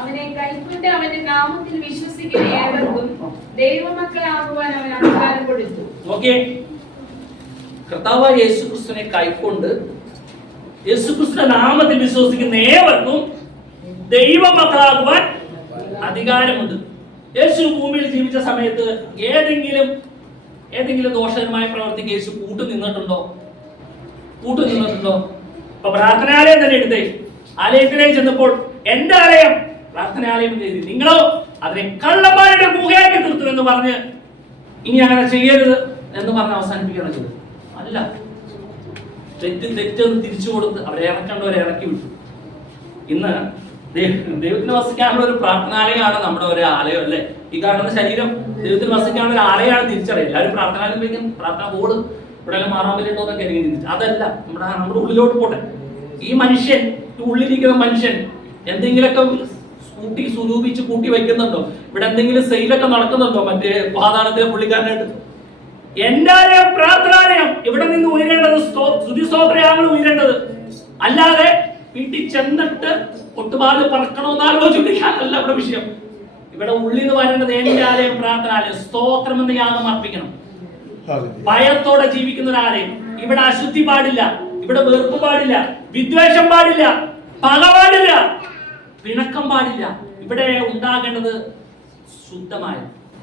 അവനെ കൈക്കൊണ്ട് അവന്റെ നാമത്തിൽ വിശ്വസിക്കുന്ന ഏവർക്കും ദൈവമക്കളാകുവാൻ അവൻ അധികാരം കൊടുത്തു. ഓക്കെ കർത്താവ് യേശുക്രിസ്തുവിനെ കൈക്കൊണ്ട് യേശുക്രിസ്തു നാമത്തിൽ വിശ്വസിക്കുന്ന ഏവർക്കും ദൈവമക്കളാകുവാൻ അധികാരമുണ്ട്. യേശു ഭൂമിയിൽ ജീവിച്ച സമയത്ത് ഏതെങ്കിലും ഏതെങ്കിലും ദോഷകരമായ പ്രവർത്തിക്ക് യേശു കൂട്ടു നിന്നിട്ടുണ്ടോ കൂട്ടു നിന്നിട്ടുണ്ടോ ഇപ്പൊ പ്രാർത്ഥനാലയം തന്നെ എടുത്തേ. ആലയത്തിലേക്ക് ചെന്നപ്പോൾ എന്റെ ആലയം പ്രാർത്ഥനാലയം ചെയ്തു നിങ്ങളോ അതിനെ കള്ളന്മാരുടെ ഗുഹയാക്കി തീർത്തു എന്ന് പറഞ്ഞ് ഇനി അങ്ങനെ ചെയ്യരുത് എന്ന് പറഞ്ഞ് അവസാനിപ്പിക്കുകയാണ് ചെയ്തത്. അല്ല. തെറ്റ് തെറ്റെന്ന് തിരിച്ചു കൊടുത്ത് അവരെ ഇറക്കേണ്ടവരെ ഇറക്കി വിട്ടു. ഇന്ന് ദൈവ- ദൈവത്തിന് വസിക്കാനുള്ള ഒരു പ്രാർത്ഥനാലയമാണ് നമ്മുടെ ഒരു ആലയം അല്ലേ? ഈ കാണുന്ന ശരീരം ദൈവത്തിന് വസിക്കാനുള്ള ഒരു ആലയമാണ് തിരിച്ചറിയുക. എല്ലാവരും പ്രാർത്ഥനാലയം വയ്ക്കും പ്രാർത്ഥന ബോർഡ് ഇവിടെ മാറാൻ പറ്റുണ്ടോ എന്നൊക്കെ എനിക്ക് അതല്ല നമ്മുടെ നമ്മുടെ ഉള്ളിലോട്ട് പോട്ടെ. ഈ മനുഷ്യൻ ഉള്ളിലിരിക്കുന്ന മനുഷ്യൻ എന്തെങ്കിലുമൊക്കെ കൂട്ടി സ്വരൂപിച്ച് കൂട്ടി വെക്കുന്നുണ്ടോ ഇവിടെ എന്തെങ്കിലും സെയിലൊക്കെ നടക്കുന്നുണ്ടോ? മറ്റേ പാതാളത്തിലെ പുള്ളിക്കാരനായിട്ട് എന്റെ ആലയം പ്രാർത്ഥനാലയം ഇവിടെ നിന്ന് ഉയരേണ്ടത് ഉയരേണ്ടത്. അല്ലാതെ വീട്ടിൽ ചെന്നിട്ട് ഒട്ടുപാട് പറക്കണമെന്ന് ആലോചിക്കാനല്ല ഇവിടെ വിഷയം. ഇവിടെ ഉള്ളിൽ നിന്ന് വരേണ്ടത് എന്റെ ആലയം പ്രാർത്ഥനാലയം സ്തോത്രം എന്ന് യാഗം അർപ്പിക്കണം. ഭയത്തോടെ ജീവിക്കുന്ന ഒരാലയം ഇവിടെ അശുദ്ധി പാടില്ല ഇവിടെ വെറുപ്പ് പാടില്ല വിദ്വേഷം പാടില്ല പക പാടില്ല. പിണക്കം പാടില്ല. ഇവിടെ ഉണ്ടാകേണ്ടത് ശുദ്ധമായ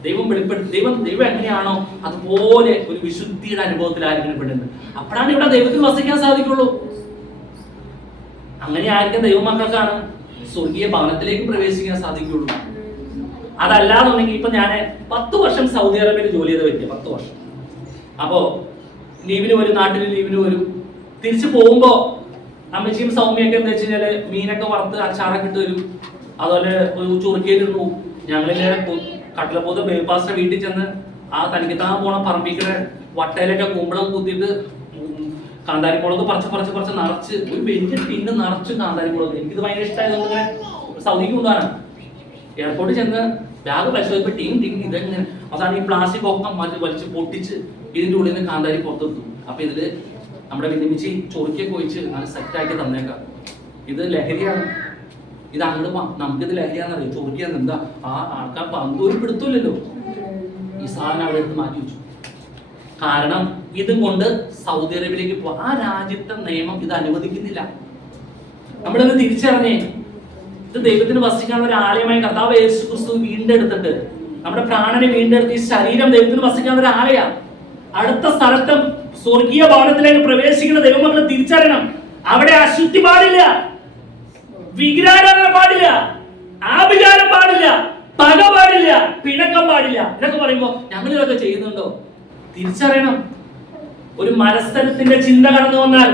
ദൈവം വെളിപ്പെടുത്തി ദൈവം ദൈവം എങ്ങനെയാണോ അതുപോലെ ഒരു വിശുദ്ധിയുടെ അനുഭവത്തിലായിരിക്കണം പെടുന്നത് അപ്പോഴാണ് ഇവിടെ ദൈവത്തിൽ വസിക്കാൻ സാധിക്കുള്ളൂ. അങ്ങനെ ആയിരിക്കും ദൈവമക്കൾക്കാണ് സ്വർഗീയ ഭവനത്തിലേക്ക് പ്രവേശിക്കാൻ സാധിക്കുള്ളൂ. അതല്ലാന്നുണ്ടെങ്കിൽ ഇപ്പൊ ഞാൻ പത്ത് വർഷം സൗദി അറേബ്യയിൽ ജോലി ചെയ്ത വ്യക്തി പത്ത് വർഷം. അപ്പോ ലീവിന് വരും നാട്ടിൽ ലീവിന് വരും. തിരിച്ചു പോകുമ്പോ അമ്മച്ചിയും സൗമ്യൊക്കെ എന്താ വെച്ച് കഴിഞ്ഞാൽ മീനൊക്കെ വറുത്ത് അച്ചാറൊക്കെ ഇട്ട് വരും. അതുപോലെ ചുറുക്കിയിരുന്നു ഞങ്ങളിങ്ങനെ കട്ടിലപ്പോത്ത് ബേപ്പാസിന്റെ വീട്ടിൽ ചെന്ന് ആ തനിക്കത്താൻ പോണ പറമ്പിക്കടെ വട്ടയിലൊക്കെ കുമ്പളം കുത്തിയിട്ട് കാന്താരി മുളക് പറിച്ച് പറിച്ച് പറിച്ച് നിറച്ച് ഒരു വലിയ പിന്നെ നിറച്ച് കാന്താരിക്കുളത്ത് എനിക്കിത് ഭയങ്കര ഇഷ്ടമായതുകൊണ്ട് ഇങ്ങനെ സൗദിക്ക് കൊണ്ടുപോകാനാണ് എയർപോർട്ടിൽ ചെന്ന് ബാഗ് പരിശോധിച്ചപ്പോൾ ടീം ടീം ഇതെങ്ങനെ. അവസാനം ഈ പ്ലാസ്റ്റിക് ഒക്കെ വലിച്ച് പൊട്ടിച്ച് ഇതിന്റെ ഉള്ളിൽ നിന്ന് കാന്താരി പുറത്തെടുത്തു. അപ്പൊ ഇതിൽ നമ്മുടെ വിനിമിച്ച് ചൊറുക്കിയൊക്കെ ഒഴിച്ച് നല്ല സെറ്റാക്കി തന്നേക്കാം. ഇത് ലഹരിയാണ്. ഇത് അങ്ങോട്ട് നമുക്കിത് ലഹരിയാണെന്നറിയാം? ചൊറുക്കിയാന്ന് എന്താ? ആ ആൾക്കാർ പന്ത് ഒരു പിടുത്തമില്ലല്ലോ ഈ സാധനം അവിടെ എടുത്ത് മാറ്റി വെച്ചു. കാരണം ഇതും കൊണ്ട് സൗദി അറേബ്യയിലേക്ക് പോ ആ രാജ്യത്തെ നിയമം ഇത് അനുവദിക്കുന്നില്ല. നമ്മളിത് തിരിച്ചറിഞ്ഞേ. ഇത് ദൈവത്തിന് വസിക്കാനുള്ള ഒരു ആലയമായി കർത്താവ് യേശു ക്രിസ്തു വീണ്ടെടുത്തിട്ട് നമ്മുടെ പ്രാണനെ വീണ്ടെടുത്ത് ഈ ശരീരം ദൈവത്തിന് വസിക്കാനുള്ള ഒരു ആലയ അടുത്ത സ്ഥലത്ത് സ്വർഗീയ ഭവനത്തിലേക്ക് പ്രവേശിക്കുന്ന ദൈവമക്കൾ തിരിച്ചറിയണം. അവിടെ അശുദ്ധി പാടില്ല. വിഗ്രഹാരാധന പാടില്ല. ആഭിചാരം പാടില്ല. പക പാടില്ല. പിണക്കം പാടില്ല. എന്നൊക്കെ പറയുമ്പോ ഞങ്ങൾ ഇതൊക്കെ ചെയ്യുന്നുണ്ടോ? തിരിച്ചറിയണം. ഒരു മത്സരത്തിന്റെ ചിന്ത കടന്നു വന്നാൽ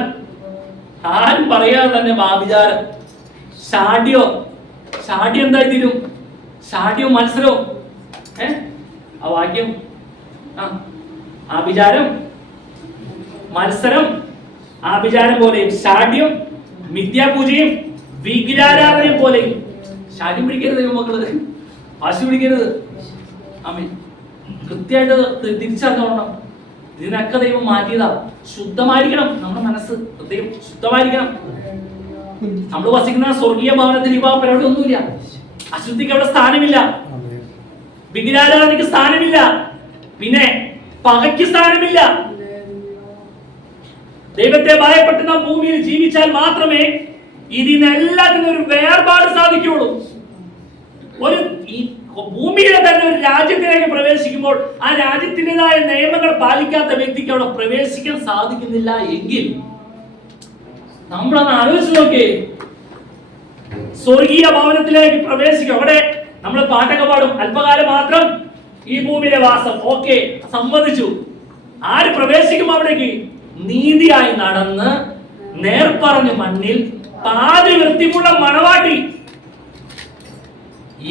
ആരും പറയാതെ തന്നെ ഭാവിചാരം ഷാഡ്യോ ഷാഡ്യം എന്തായി തീരും? ഷാഡ്യോ മത്സരവും ഏ? ആ വാക്യം. ആ. ആഭിചാരം മത്സരം ആഭിചാരം പോലെയും ഷാഡ്യം മിഥ്യാപൂജയും വിഗ്രഹാരാധനയും പോലെയും. ഷാഡ്യം പിടിക്കരുത് മക്കൾ. വാശി പിടിക്കരുത്. ആമീൻ. കൃത്യമായിട്ട് തിരിച്ചറിഞ്ഞോണം തിരിച്ചറിഞ്ഞോളണം. ഇതിനൊക്കെ ദൈവം മാറ്റിയതാ. ശുദ്ധമായിരിക്കണം നമ്മുടെ മനസ്സ്. ദൈവം ശുദ്ധമായിരിക്കണം. നമ്മൾ വസിക്കുന്ന സ്വർഗീയ ഭവനത്തിൽ ഈ പരിപാടി ഒന്നുമില്ല. അശുദ്ധിക്ക് അവിടെ സ്ഥാനമില്ല. വിഗ്രഹാരാധനയ്ക്ക് സ്ഥാനമില്ല. പിന്നെ പകയ്ക്ക് സ്ഥാനമില്ല ദൈവത്തെ ഭയപ്പെട്ട് നാം ഭൂമിയിൽ ജീവിച്ചാൽ മാത്രമേ ഇതിനെല്ലാത്തിനും ഒരു വേർപാട് സാധിക്കുള്ളൂ ഒരു ഭൂമിയിലെ തന്നെ ഒരു രാജ്യത്തിലേക്ക് പ്രവേശിക്കുമ്പോൾ ആ രാജ്യത്തിന്റെതായ നിയമങ്ങൾ പാലിക്കാത്ത വ്യക്തിക്ക് അവിടെ പ്രവേശിക്കാൻ സാധിക്കുന്നില്ല എങ്കിൽ നമ്മളത് ആലോചിച്ച് നോക്കിയേ സ്വർഗീയ ഭവനത്തിലേക്ക് പ്രവേശിക്കും. അവിടെ നമ്മൾ പാട്ടൊക്കെ പാടും. അല്പകാലം മാത്രം ഈ ഭൂമിയിലെ വാസം ഓക്കെ സമ്മതിച്ചു. ആര് പ്രവേശിക്കും അവിടേക്ക്? നീതിയായി നടന്ന് നേർപ്പറഞ്ഞ് മണ്ണിൽ പാതി വൃത്തിമുള്ള മണവാട്ടി.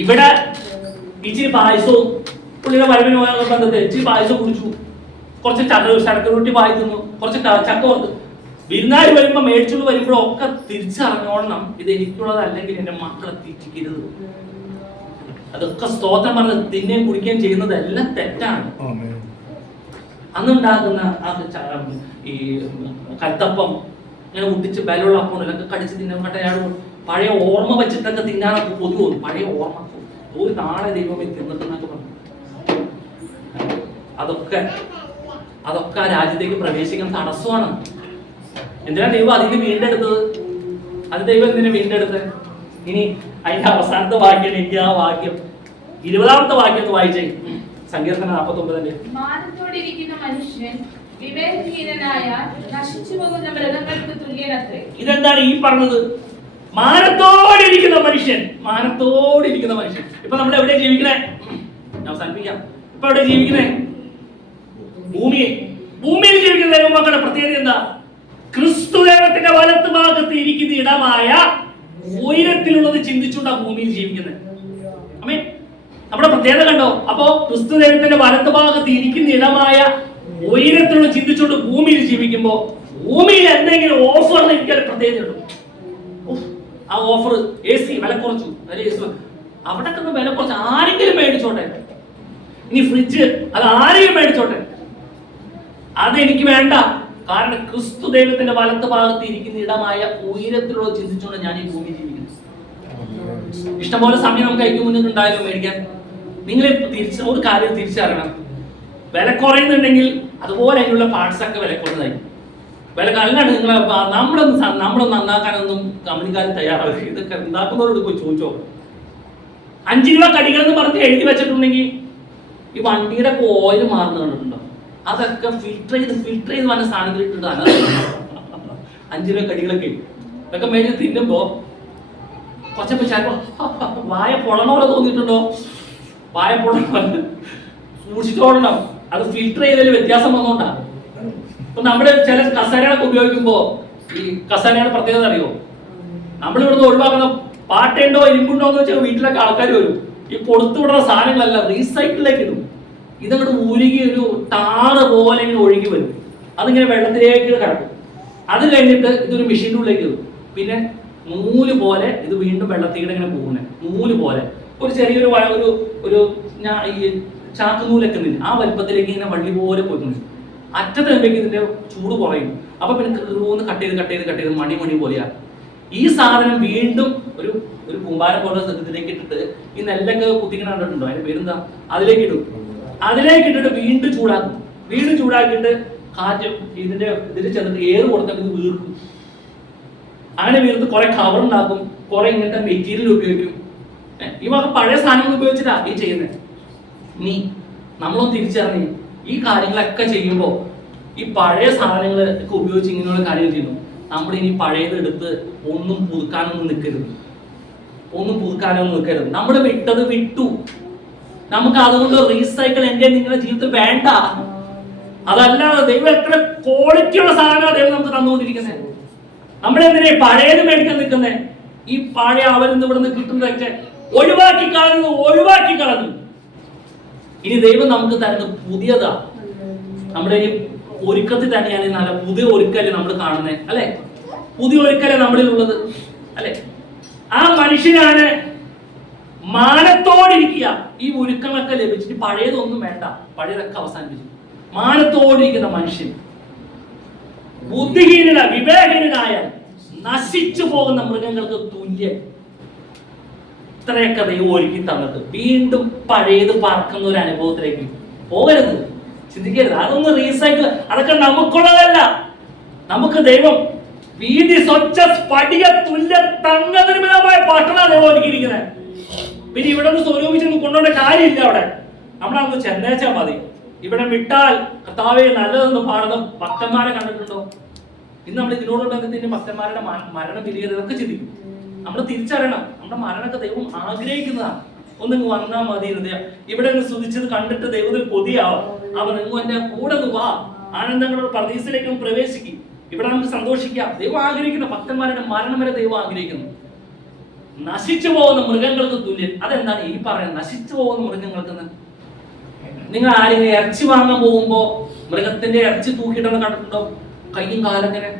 ഇവിടെ ഇച്ചിരി പായസവും പുള്ളിയുടെ വരവിന് ബന്ധത്തെ ഇച്ചിരി പായസം കുടിച്ചു. കുറച്ച് ചക്ക ശർക്കരൂട്ടി പായ് തിന്നു. കുറച്ച് ചക്ക വന്നു വിരുന്നാര് വരുമ്പോ മേടിച്ചുകൊണ്ട് വരുമ്പോഴൊക്കെ തിരിച്ചറിഞ്ഞോളണം. ഇത് എനിക്കുള്ളതല്ലെങ്കിൽ എന്റെ മക്കളെ തീറ്റിക്കരുത്. അതൊക്കെ സ്തോത്രം പറഞ്ഞ് തിന്നുകയും കുടിക്കുകയും ചെയ്യുന്നതെല്ലാം തെറ്റാണ്. അന്നുണ്ടാകുന്ന ആ ഈ കൽത്തപ്പം ഇങ്ങനെ മുട്ടിച്ച് ബലമുള്ള അപ്പം ഇതൊക്കെ കടിച്ച് തിന്നാൻ അയാൾ പഴയ ഓർമ്മ വെച്ചിട്ടൊക്കെ തിന്നാനൊക്കെ കൊതി പോകും. പഴയ ഓർമ്മ ഒരു നാളെ ദൈവമേ തിന്നിട്ടെന്നൊക്കെ പറഞ്ഞു. അതൊക്കെ അതൊക്കെ ആ രാജ്യത്തേക്ക് പ്രവേശിക്കാൻ തടസ്സമാണ്. എന്തിനാ ദൈവം അതിന് വീണ്ടെടുത്തത്? അത് ദൈവം എന്തിനു വീണ്ടെടുത്തത് ഇനി അതിന്റെ അവസാനത്തെ വാക്യം എനിക്ക് ആ വാക്യം. ഇരുപതാമത്തെ വാക്യം ഒന്ന് വായിച്ചേ. സങ്കീർത്തന നാൽപ്പത്തി ഒമ്പതിന്റെ മനുഷ്യൻ ഇതെന്താണ് ഈ പറഞ്ഞത്? മാനത്തോടിരിക്കുന്ന മനുഷ്യൻ. മാനത്തോടിരിക്കുന്ന മനുഷ്യൻ. ഇപ്പൊ നമ്മൾ എവിടെ ജീവിക്കണേ? അവസാനിപ്പിക്കാം. ഇപ്പൊ എവിടെ ജീവിക്കണേ? ഭൂമിയിൽ. ഭൂമിയിൽ ജീവിക്കുന്ന ദൈവമക്കളുടെ പ്രത്യേകത എന്താ? ക്രിസ്തു ദൈവത്തിന്റെ വലത്ത് ഭാഗത്ത് ഇരിക്കുന്ന ഇടമായ ഉയരത്തിലുള്ളത് ചിന്തിച്ചുകൊണ്ടാ ഭൂമിയിൽ ജീവിക്കുന്നത്. അമ്മേ നമ്മുടെ പ്രത്യേകത കണ്ടോ? അപ്പോ ക്രിസ്തു ദൈവത്തിന്റെ വലത്ത് ഭാഗത്ത് ഇരിക്കുന്ന ഇടമായ ഉയരത്തിലുള്ള ചിന്തിച്ചുകൊണ്ട് ഭൂമിയിൽ ജീവിക്കുമ്പോ ഭൂമിയിൽ എന്തെങ്കിലും ഓഫർ എനിക്ക് പ്രത്യേകത ഉണ്ടോ ആ ഓഫർ എ സി വില കുറച്ചു അവിടെ കിടന്ന് വില കുറച്ച് ആരെങ്കിലും മേടിച്ചോട്ടെ? ഇനി ഫ്രിഡ്ജ് അത് ആരെങ്കിലും മേടിച്ചോട്ടെ? അതെനിക്ക് വേണ്ട. കാരണം ക്രിസ്തു ദൈവത്തിന്റെ വലത്ത് ഭാഗത്ത് ഇരിക്കുന്ന ഇടമായ ഉയരത്തിലുള്ള ചിന്തിച്ചുകൊണ്ട് ഞാൻ ഈ ഭൂമി ജീവിക്കുന്നു. ഇഷ്ടംപോലെ സമയം നമുക്ക് അയക്കു മുന്നിൽ ഉണ്ടായാലും മേടിക്കാൻ. നിങ്ങൾ തിരിച്ച ഒരു കാര്യം തിരിച്ചറിയണം. വില കുറയുന്നുണ്ടെങ്കിൽ അതുപോലെ അതിനുള്ള പാർട്സൊക്കെ വില കുറഞ്ഞതായി വില അല്ലാണ്ട് നിങ്ങൾ നമ്മളൊന്ന് സ- നമ്മളൊന്ന് നന്നാക്കാനൊന്നും കമ്പനിക്കാർ തയ്യാറാവില്ല. ഇതൊക്കെ ഉണ്ടാക്കുന്നവരോട് പോയി ചോദിച്ചോ? അഞ്ച് രൂപ കടികൾ എന്ന് പറഞ്ഞ് എഴുതി വെച്ചിട്ടുണ്ടെങ്കിൽ ഈ വണ്ടിയുടെ കോയിൽ മാറുന്ന കണ്ടിട്ടുണ്ടോ അതൊക്കെ ഫിൽട്ടർ ചെയ്ത് ഫിൽട്ടർ ചെയ്ത് പറഞ്ഞ സാധനത്തിൽ ഇട്ടിട്ടാണ് അഞ്ചു രൂപ കടികളൊക്കെ. ഇതൊക്കെ മേടിച്ച് തിന്നുമ്പോ കുറച്ചപ്പോ ചിലപ്പോ വായ പൊളണ പോലെ തോന്നിയിട്ടുണ്ടോ? വായ പൊളണ സൂക്ഷിച്ചോളണം. അത് ഫിൽട്ടർ ചെയ്തതിൽ വ്യത്യാസം വന്നോണ്ടാണ് ഇപ്പൊ നമ്മുടെ ചില കസേരകളൊക്കെ ഉപയോഗിക്കുമ്പോ ഈ കസേരയുടെ പ്രത്യേകത അറിയോ? നമ്മളിവിടുന്ന് ഒഴിവാക്കണം പാട്ടയുണ്ടോ ഇരുമ്പുണ്ടോ എന്ന് വെച്ചാൽ വീട്ടിലൊക്കെ ആൾക്കാർ വരും. ഈ പൊടുത്തു വിടുന്ന സാധനങ്ങളെല്ലാം റീസൈക്കിളിലേക്ക് ഇടും. ഇതങ്ങോട്ട് ഉരുകി ഒരു ടാറ് പോലെ ഇങ്ങനെ ഒഴുകി വരും. അതിങ്ങനെ വെള്ളത്തിലേക്ക് കിടക്കും. അത് കഴിഞ്ഞിട്ട് ഇതൊരു മെഷീന്റെ ഉള്ളിലേക്ക് ഇടും പിന്നെ നൂൽ പോലെ ഇത് വീണ്ടും വെള്ളത്തിലൂടെ ഇങ്ങനെ പോകുന്നത് നൂൽ പോലെ. ഒരു ചെറിയൊരു ഒരു ഒരു ഞാൻ ഈ ചാക്ക് നൂലൊക്കെ നിന്ന് ആ വലുപ്പത്തിലേക്ക് ഇങ്ങനെ വള്ളി പോലെ പോയിട്ടുണ്ട് അറ്റത്ത് കഴിയുമ്പോൾ ഇതിന്റെ ചൂട് കുറയും. അപ്പൊ പിന്നെ റൂന്ന് കട്ട് ചെയ്ത് കട്ട് ചെയ്ത് കട്ട് ചെയ്ത് മണി മണി പോലെയാ. ഈ സാധനം വീണ്ടും ഒരു ഒരു കുമ്പാരം പോലെ ഇതിലേക്ക് ഇട്ടിട്ട് ഈ നെല്ലൊക്കെ കുത്തിക്കണ കണ്ടിട്ടുണ്ടോ? അതിന്റെ പേരെന്താ? അതിലേക്ക് ഇടും. അതിലേക്ക് ഇട്ടിട്ട് വീണ്ടും ചൂടാക്കും. വീണ്ടും ചൂടാക്കിയിട്ട് കാറ്റ് ഇതിന്റെ ഇതിൽ ചെന്നിട്ട് ഏറ് കൊടുത്തിട്ട് വീർക്കും. അങ്ങനെ വീർത്ത് കുറെ കവർ ഉണ്ടാക്കും കുറെ ഇങ്ങനത്തെ മെറ്റീരിയൽ ഉപയോഗിക്കും. ഇവ പഴയ സാധനങ്ങൾ ഉപയോഗിച്ചിട്ടാ ഈ ചെയ്യുന്നത് നീ നമ്മളൊന്ന് തിരിച്ചറിഞ്ഞ് ഈ കാര്യങ്ങളൊക്കെ ചെയ്യുമ്പോൾ ഈ പഴയ സാധനങ്ങൾ ഒക്കെ ഉപയോഗിച്ച് ഇങ്ങനെയുള്ള കാര്യങ്ങൾ ചെയ്യുന്നു. നമ്മൾ ഇനി പഴയത് എടുത്ത് ഒന്നും പുതുക്കാനൊന്നും നിൽക്കരുത് ഒന്നും പുതുക്കാനൊന്നും നിൽക്കരുത് നമ്മൾ വിട്ടത് വിട്ടു. നമുക്ക് അതുകൊണ്ട് റീസൈക്കിൾ എന്റെ നിങ്ങളുടെ ജീവിതത്തിൽ വേണ്ട. അതല്ലാതെ ദൈവം എത്ര ക്വാളിറ്റിയുള്ള സാധനമാണ് ദൈവം നമുക്ക് തന്നുകൊണ്ടിരിക്കുന്നത് നമ്മളെന്തിനെ പഴയത് മേടിക്കാൻ നിൽക്കുന്നത് ഈ പഴയ അവരിന്ന് ഇവിടുന്ന് കിട്ടുന്നതൊക്കെ ഒഴിവാക്കി കളഞ്ഞു ഒഴിവാക്കി കളഞ്ഞു. ഇനി ദൈവം നമുക്ക് തരുന്നത് പുതിയതാ. നമ്മുടെ ഈ ഒരുക്കത്തിൽ തന്നെയാണ് നല്ല പുതിയ ഒരുക്കല്ലേ നമ്മൾ കാണുന്നത് അല്ലെ? പുതിയ ഒരുക്കല്ലേ നമ്മളിൽ ഉള്ളത് അല്ലെ? ആ മനുഷ്യനാണ് മാനത്തോടിരിക്കുക. ഈ ഒരുക്കങ്ങളൊക്കെ ലഭിച്ചിട്ട് പഴയതൊന്നും വേണ്ട. പഴയതൊക്കെ അവസാനിപ്പിച്ചു. മാനത്തോടിരിക്കുന്ന മനുഷ്യൻ. ബുദ്ധിഹീനന വിവേകഹീനനായ നശിച്ചു പോകുന്ന മൃഗങ്ങൾക്ക് തുല്യ ഇത്രയൊക്കെ ദൈവം ഒരുക്കി തന്നിട്ട് വീണ്ടും പഴയത് പറക്കുന്ന ഒരു അനുഭവത്തിലേക്ക് പോകരുത്. ചിന്തിക്കരുത്. അതൊന്ന് റീസൈക്കിൾ അതൊക്കെ നമുക്കുള്ളതല്ല. നമുക്ക് ദൈവം വീതി സ്വച്ഛ സ്ഫടിക തുല്യ തങ്കനിർമ്മിതമായ പട്ടണ ദൈവം ഒരുക്കിയിരിക്കുന്നത്. പിന്നെ ഇവിടെ ഒന്ന് സ്വരൂപിച്ചൊന്നും കൊണ്ടുപോകേണ്ട കാര്യമില്ല അവിടെ. നമ്മളങ്ങ് ചെന്നേച്ചാൽ മതി. ഇവിടെ വിട്ടാൽ കർത്താവെ നല്ലതെന്ന് പാടുന്ന ഭക്തന്മാരെ കണ്ടിട്ടുണ്ടോ? ഇന്ന് നമ്മൾ ഇതിനോട് ബന്ധത്തിന് ഭക്തന്മാരുടെ മരണം വിലയത് ഇതൊക്കെ ചിന്തിക്കും. നമ്മൾ തിരിച്ചറിയണം. നമ്മുടെ മരണമൊക്കെ ദൈവം ആഗ്രഹിക്കുന്നതാണ്. ഒന്നിങ്ങ് വന്നാൽ മതി ഇവിടെ നിന്ന് സ്തുതിച്ചത് കണ്ടിട്ട് ദൈവത്തിൽ കൊതിയാവും. അവൻ നിങ്ങൾ എന്റെ കൂടെ വാ. ആനന്ദങ്ങളുടെ പ്രതീക്ഷയിലേക്ക് ഒന്ന് പ്രവേശിക്കും. ഇവിടെ നമുക്ക് സന്തോഷിക്കാം. ദൈവം ആഗ്രഹിക്കുന്ന ഭക്തന്മാരുടെ മരണം വരെ ദൈവം ആഗ്രഹിക്കുന്നു. നശിച്ചു പോകുന്ന മൃഗങ്ങൾക്ക് തുല്യൻ അതെന്താണ് ഈ പറയുന്നത്? നശിച്ചു പോകുന്ന മൃഗങ്ങൾക്ക് നിങ്ങൾ ആരെങ്കിലും ഇറച്ചി വാങ്ങാൻ പോകുമ്പോ മൃഗത്തിന്റെ ഇറച്ചി തൂക്കിയിട്ടെന്ന് കണ്ടിട്ടുണ്ടോ? കയ്യും കാലങ്ങനെ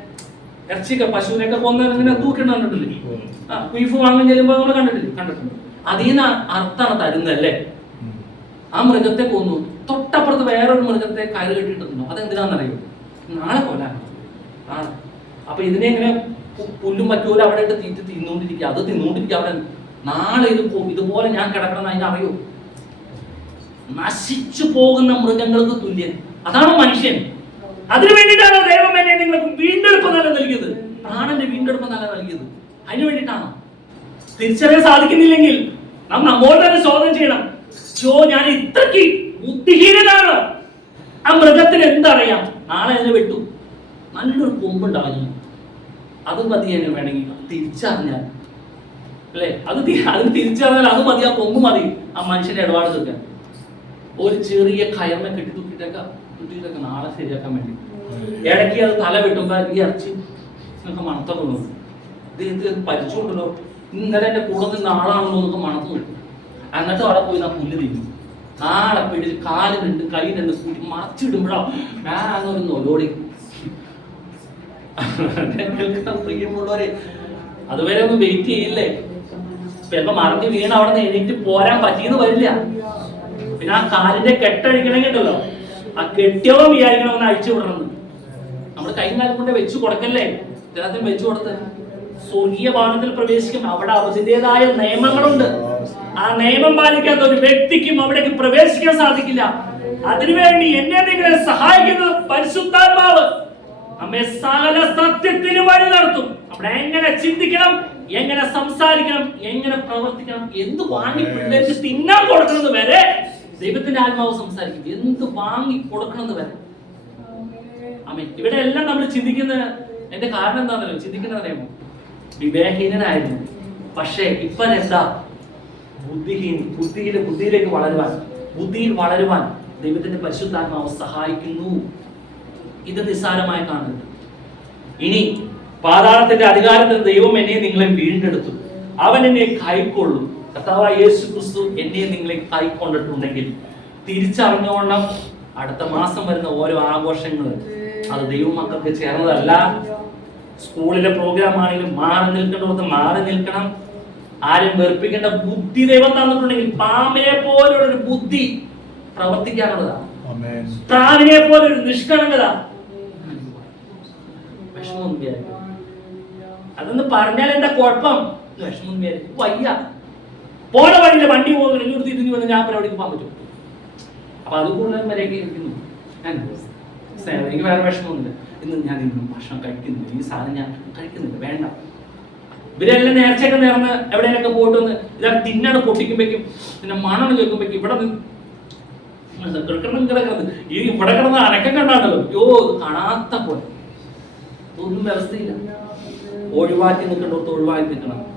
ഇറച്ചിയൊക്കെ പശുവിനെയൊക്കെ കൊന്ന ഇങ്ങനെ കണ്ടിട്ടില്ലേ? ആ ബീഫ് വാങ്ങാൻ ചെല്ലുമ്പോ നമ്മൾ കണ്ടിട്ടില്ലേ? കണ്ടിട്ടുണ്ട്. അതിൽ നിന്ന് അർത്ഥാണ് തരുന്നല്ലേ ആ മൃഗത്തെ കൊന്നു. തൊട്ടപ്പുറത്ത് വേറൊരു മൃഗത്തെ കയറ് കെട്ടിയിട്ടുണ്ടോ അതെന്തിനാണെന്നറിയോ? നാളെ കൊല്ലാൻ നാളെ അപ്പൊ ഇതിനെ ഇങ്ങനെ പു- പുല്ലും പറ്റൂല അവിടെ ഇട്ട് തീറ്റ് തിന്നുകൊണ്ടിരിക്കുക. അത് തിന്നുകൊണ്ടിരിക്കുക അവിടെ. നാളെ ഇത് ഇതുപോലെ ഞാൻ കിടക്കണം അതിന് അറിയൂ നശിച്ചു പോകുന്ന മൃഗങ്ങൾക്ക് തുല്യൻ. അതാണ് മനുഷ്യൻ. അതിനു വേണ്ടിയിട്ടാണ് ദൈവം എന്നെ നിങ്ങൾക്ക് വീണ്ടെടുപ്പ് നല്ല നൽകിയത്. പ്രാണന്റെ വീണ്ടെടുപ്പ് നല്ല നൽകിയത്. അതിനു വേണ്ടിയിട്ടാണ്. തിരിച്ചറിയാൻ സാധിക്കുന്നില്ലെങ്കിൽ നാം നമ്മോട് തന്നെ ചോദ്യം ചെയ്യണം. ചോ ഞാൻ ഇത്രയ്ക്ക് ബുദ്ധിഹീനനാണ്. ആ മൃഗത്തിന് എന്തറിയാം? നാളെ അതിനെ വെട്ടു. നല്ലൊരു കൊമ്പുണ്ടാകുന്നു അത് മതി എന്നെ വേണമെങ്കിൽ. തിരിച്ചറിഞ്ഞാൽ. അല്ലേ? അത് അത് തിരിച്ചറിഞ്ഞാൽ അത് മതി ആ കൊമ്പ് മതി. ആ മനുഷ്യന്റെ ഇടപാട് തീർക്കാൻ. ഒരു ചെറിയ കയറിനെ കെട്ടി തൂക്കിയിട്ടൊക്കെ കുട്ടിയിലൊക്കെ നാളെ ശരിയാക്കാൻ വേണ്ടി. ഇടയ്ക്ക് അത് തല വെട്ടുമ്പോ ഈ ഇറച്ചി നിങ്ങൾക്ക് മണത്തൊക്കെ തോന്നും ഇത് ഇത് പരിച്ചുകൊണ്ടല്ലോ ഇന്നലെ എന്റെ കൂടെ നിന്ന് ആളാണല്ലോ എന്നൊക്കെ മണത്ത് കിട്ടും എന്നിട്ട് അവിടെ പോയി നാ പുല്ല് തിരിഞ്ഞു നാളെ പിടിച്ച് കാൽ രണ്ട് കൈ രണ്ട് കൂട്ടി മറച്ചിടുമ്പോഴോ ഞാൻ ഒരു നൊലോടി കേൾക്കുന്ന പ്രിയമുള്ളവരെ അതുവരെ ഒന്നും വെയിറ്റ് ചെയ്യില്ലേ? ചിലപ്പോ മറന്നു വീണ് അവിടെ നിന്ന് എണീറ്റ് പോരാൻ പറ്റിയെന്ന് വരില്ല. പിന്നെ ആ കാലിന്റെ കെട്ടഴിക്കണമെങ്കിൽ ഉണ്ടല്ലോ ആ കെട്ടിയവൻ വിചാരിക്കണമെന്ന് അഴിച്ചു വിടണം നമ്മൾ കൈ കാലം കൊണ്ട് വെച്ചു കൊടുക്കല്ലേ? ഇതിനകത്തും വെച്ചു കൊടുത്ത്. സ്വർഗീയ ഭവനത്തിൽ പ്രവേശിക്കും. അവിടെ അതിന്റെതായ നിയമങ്ങളുണ്ട്. ആ നിയമം പാലിക്കാത്ത ഒരു വ്യക്തിക്കും അവിടേക്ക് പ്രവേശിക്കാൻ സാധിക്കില്ല. അതിനുവേണ്ടി എന്നെ നിങ്ങളെ സഹായിക്കുന്നത് പരിശുദ്ധാത്മാവ് നമ്മെ സകല സത്യത്തിന് വഴി നടത്തും. അവിടെ എങ്ങനെ ചിന്തിക്കണം എങ്ങനെ സംസാരിക്കണം എങ്ങനെ പ്രവർത്തിക്കണം എന്ത് വാങ്ങി പിള്ളേർക്ക് തിന്നാൻ കൊടുക്കണമെന്ന് വരെ ദൈവത്തിന്റെ ആത്മാവ് സംസാരിക്കും. എന്ത് വാങ്ങി കൊടുക്കണമെന്ന് വരെ. അമ്മേ ഇവിടെ എല്ലാം നമ്മൾ ചിന്തിക്കുന്ന എന്റെ കാരണം എന്താണെന്നല്ലോ ചിന്തിക്കുന്നത് അറിയാമോ? വിവേകഹീനനായിരുന്നു. പക്ഷേ ഇപ്പൊ എന്താ? ബുദ്ധിഹീൻ ബുദ്ധിയിലെ ബുദ്ധിയിലേക്ക് വളരുവാൻ ബുദ്ധിയിൽ വളരുവാൻ ദൈവത്തിന്റെ പരിശുദ്ധാത്മാവ് സഹായിക്കുന്നു. ഇത് നിസ്സാരമായി കാണുന്നു ഇനി പാതാളത്തിന്റെ അധികാരത്തിൽ ദൈവം എന്നെ നിങ്ങളെ വീണ്ടെടുത്തു. അവൻ എന്നെ കൈക്കൊള്ളും. കർത്താവ് യേശു ക്രിസ്തു എന്നെ നിങ്ങളെ കൈക്കൊണ്ടിട്ടുണ്ടെങ്കിൽ തിരിച്ചറിഞ്ഞോണം. അടുത്ത മാസം വരുന്ന ഓരോ ആഘോഷങ്ങൾ. അത് ദൈവമക്കൾക്ക് ചേർന്നതല്ല. സ്കൂളിലെ പ്രോഗ്രാം ആണെങ്കിലും മാറി നിൽക്കേണ്ടവർക്ക് മാറി നിൽക്കണം. ആരും വെറുപ്പിക്കേണ്ട ബുദ്ധി ദൈവം തന്നിട്ടുണ്ടെങ്കിൽ പാമ്പിനെ പോലുള്ള ഒരു ബുദ്ധി പ്രവർത്തിക്കാനുള്ളതാണ്. പ്രാവിനെ പോലെ ഒരു നിഷ്കളങ്കത വിഷമം അതൊന്ന് പറഞ്ഞാൽ എന്താ കുഴപ്പം? വിഷമം വയ്യ. പോണ വഴിയില്ല വണ്ടി പോകുന്നു ഇങ്ങോട്ട് തിരിഞ്ഞു വന്ന് ഞാൻ പരിപാടിക്ക് പോകാൻ പറ്റും. അപ്പൊ അത് കൂടുതൽ വരെയൊക്കെ ഇരിക്കുന്നു. എനിക്ക് വേറെ വിഷമമൊന്നുമില്ല. ഇന്ന് ഞാൻ ഇന്നും ഭക്ഷണം കഴിക്കുന്നില്ല. ഈ സാധനം ഞാൻ കഴിക്കുന്നില്ല. വേണ്ട. ഇവരെല്ലാം നേർച്ചയൊക്കെ നേർന്ന് എവിടെയൊക്കെ പോയിട്ട് വന്ന് ഇതാ തിന്നാണ് പൊട്ടിക്കുമ്പോഴേക്കും പിന്നെ മണം കേൾക്കുമ്പോഴേക്കും ഇവിടെ നിന്ന് ഇവിടെ കിടന്ന് അനക്കം കണ്ടാണല്ലോ. യോ കാണാത്ത പോലെ. ഒന്നും വ്യവസ്ഥയില്ല. ഒഴിവാക്കി നിൽക്കുന്നിടത്ത് ഒഴിവാക്കി നിൽക്കണം.